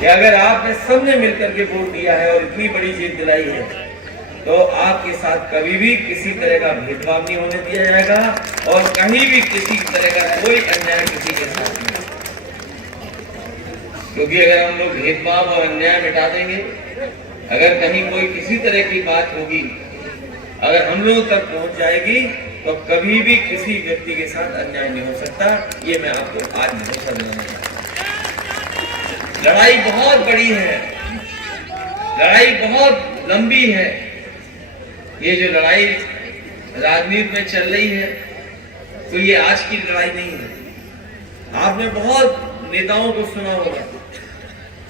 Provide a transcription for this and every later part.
कि अगर आपने सबने मिलकर के वोट दिया है और इतनी बड़ी जीत दिलाई है, तो आपके साथ कभी भी किसी तरह का भेदभाव नहीं होने दिया जाएगा और कहीं भी किसी तरह का कोई अन्याय किसी के साथ नहीं। क्योंकि अगर हम लोग भेदभाव और अन्याय मिटा देंगे, अगर कहीं कोई किसी तरह की बात होगी, अगर हम लोगों तक पहुंच जाएगी, तो कभी भी किसी व्यक्ति के साथ अन्याय नहीं हो सकता। ये मैं आपको आज भरोसा दिलाना। लड़ाई बहुत बड़ी है, लड़ाई बहुत लंबी है। ये जो लड़ाई राजनीति में चल रही है, तो ये आज की लड़ाई नहीं है। आपने बहुत नेताओं को सुना होगा,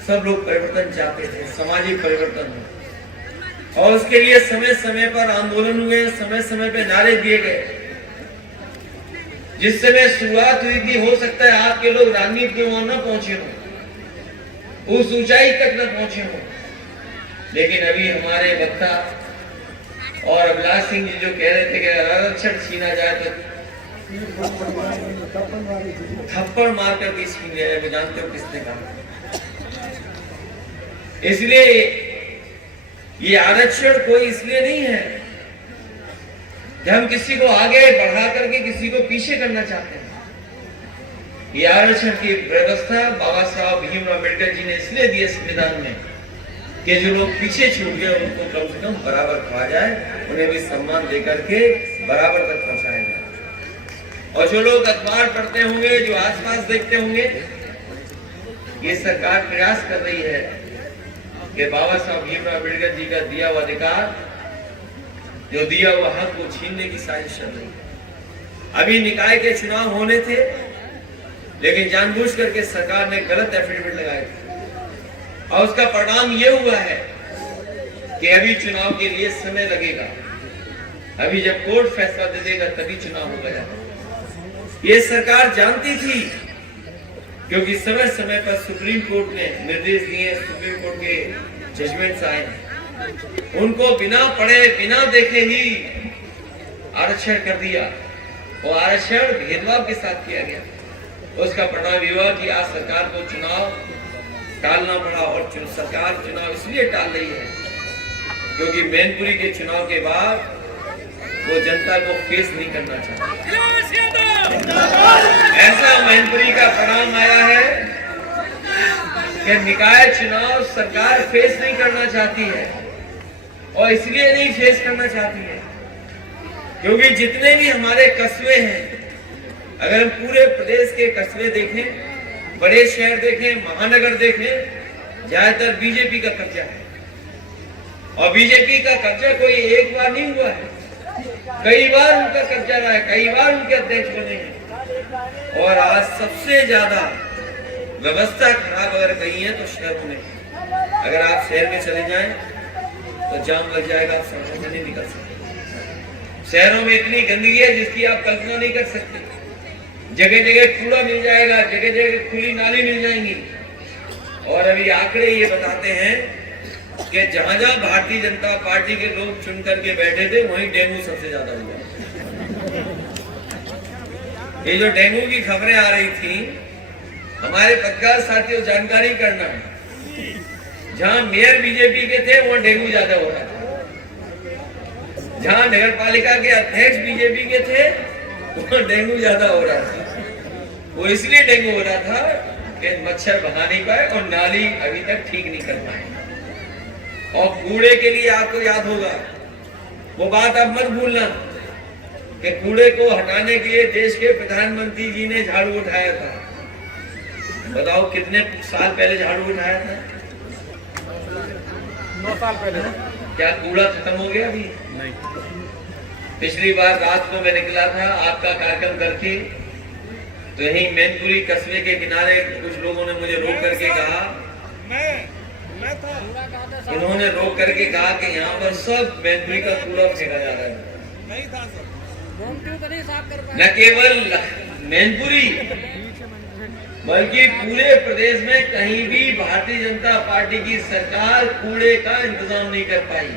सब लोग परिवर्तन चाहते थे, सामाजिक परिवर्तन हो, और उसके लिए समय समय पर आंदोलन हुए, समय समय पर नारे दिए गए। जिस समय शुरुआत हुई थी, हो सकता है आपके लोग राजनीति में वहां न पहुंचे हो, उस ऊंचाई तक न पहुंचे हो, लेकिन अभी हमारे वक्ता और अभिलाष सिंह जी जो कह रहे थे कि आरक्षण छीना जाए तो थप्पड़ मार कर के छीन लिया जाए, जानते हो किसने कहा? इसलिए ये आरक्षण कोई इसलिए नहीं है कि हम किसी को आगे बढ़ा करके किसी को पीछे करना चाहते हैं। ये आरक्षण की व्यवस्था बाबा साहब भीमराव अम्बेडकर जी ने इसलिए दिए संविधान में कि जो लोग पीछे छूट गए उनको कम से कम बराबर खा जाए, उन्हें भी सम्मान देकर के बराबर तक पहुंचाया जाए। और जो लोग अखबार पढ़ते होंगे, जो आसपास देखते होंगे, ये सरकार प्रयास कर रही है कि बाबा साहब भीमराव अम्बेडकर जी का दिया हुआ अधिकार, जो दिया हुआ हक, को छीनने की साजिश चल रही है। अभी निकाय के चुनाव होने थे, लेकिन जानबूझ करके सरकार ने गलत एफिडेविट लगाए थे, और उसका परिणाम ये हुआ है कि अभी चुनाव के लिए समय लगेगा। अभी जब कोर्ट फैसला दे देगा तभी चुनाव होगा। ये सरकार जानती थी, क्योंकि समय समय पर सुप्रीम कोर्ट ने निर्देश दिए, सुप्रीम कोर्ट के जजमेंट्स आए, उनको बिना पढ़े बिना देखे ही आरक्षण कर दिया, और आरक्षण भेदभाव के साथ किया गया। उसका परिणाम हुआ कि आज सरकार को चुनाव टालना पड़ा, और सरकार चुनाव इसलिए टाल रही है क्योंकि मैनपुरी के चुनाव के बाद वो जनता को फेस नहीं करना चाहती। ऐसा मैनपुरी का परिणाम आया है कि निकाय चुनाव सरकार फेस नहीं करना चाहती है, और इसलिए नहीं फेस करना चाहती है क्योंकि जितने भी हमारे कस्बे हैं, अगर हम पूरे प्रदेश के कस्बे देखें, बड़े शहर देखें, महानगर देखें, ज्यादातर बीजेपी का कब्जा है। और बीजेपी का कब्जा कोई एक बार नहीं हुआ है, कई बार उनका कब्जा रहा है, कई बार उनके अध्यक्ष बने हैं। और आज सबसे ज्यादा व्यवस्था खराब अगर कहीं है तो शहरों में। अगर आप शहर में चले जाएं तो जाम लग जाएगा, आप सड़कों में नहीं निकल सकते। शहरों में इतनी गंदगी है जिसकी आप कल्पना नहीं कर सकते। जगह जगह कूड़ा मिल जाएगा, जगह जगह खुली नाली मिल जाएंगी। और अभी आंकड़े ये बताते हैं कि जहां जहां भारतीय जनता पार्टी के लोग चुन करके बैठे थे, वहीं डेंगू सबसे ज्यादा हुआ। ये जो डेंगू की खबरें आ रही थी, हमारे पत्रकार साथियों जानकारी करना, जहां मेयर बीजेपी के थे वहां डेंगू ज्यादा हो रहा था, जहां नगर पालिका के अध्यक्ष बीजेपी के थे वहां डेंगू ज्यादा हो रहा था। वो इसलिए डेंगू हो रहा था कि मच्छर भगा नहीं पाए और नाली अभी तक ठीक नहीं कर पाए। और कूड़े के लिए आपको याद होगा, वो बात आप मत भूलना कि कूड़े को हटाने के लिए देश के प्रधानमंत्री जी ने झाड़ू उठाया था। बताओ कितने साल पहले झाड़ू उठाया था? 9 साल पहले। क्या कूड़ा खत्म हो गया अभी? नहीं। पिछली बार रात को मैं निकला था आपका कार्यक्रम करके, तो यही मैनपुरी कस्बे के किनारे कुछ लोगों ने मुझे रोक करके कहा, मैं था, इन्होंने रोक करके कहा कि यहाँ पर सब मैनपुरी का कूड़ा फेंका जा रहा है। नहीं था सर। न केवल मैनपुरी बल्कि पूरे प्रदेश में कहीं भी भारतीय जनता पार्टी की सरकार कूड़े का इंतजाम नहीं कर पाई।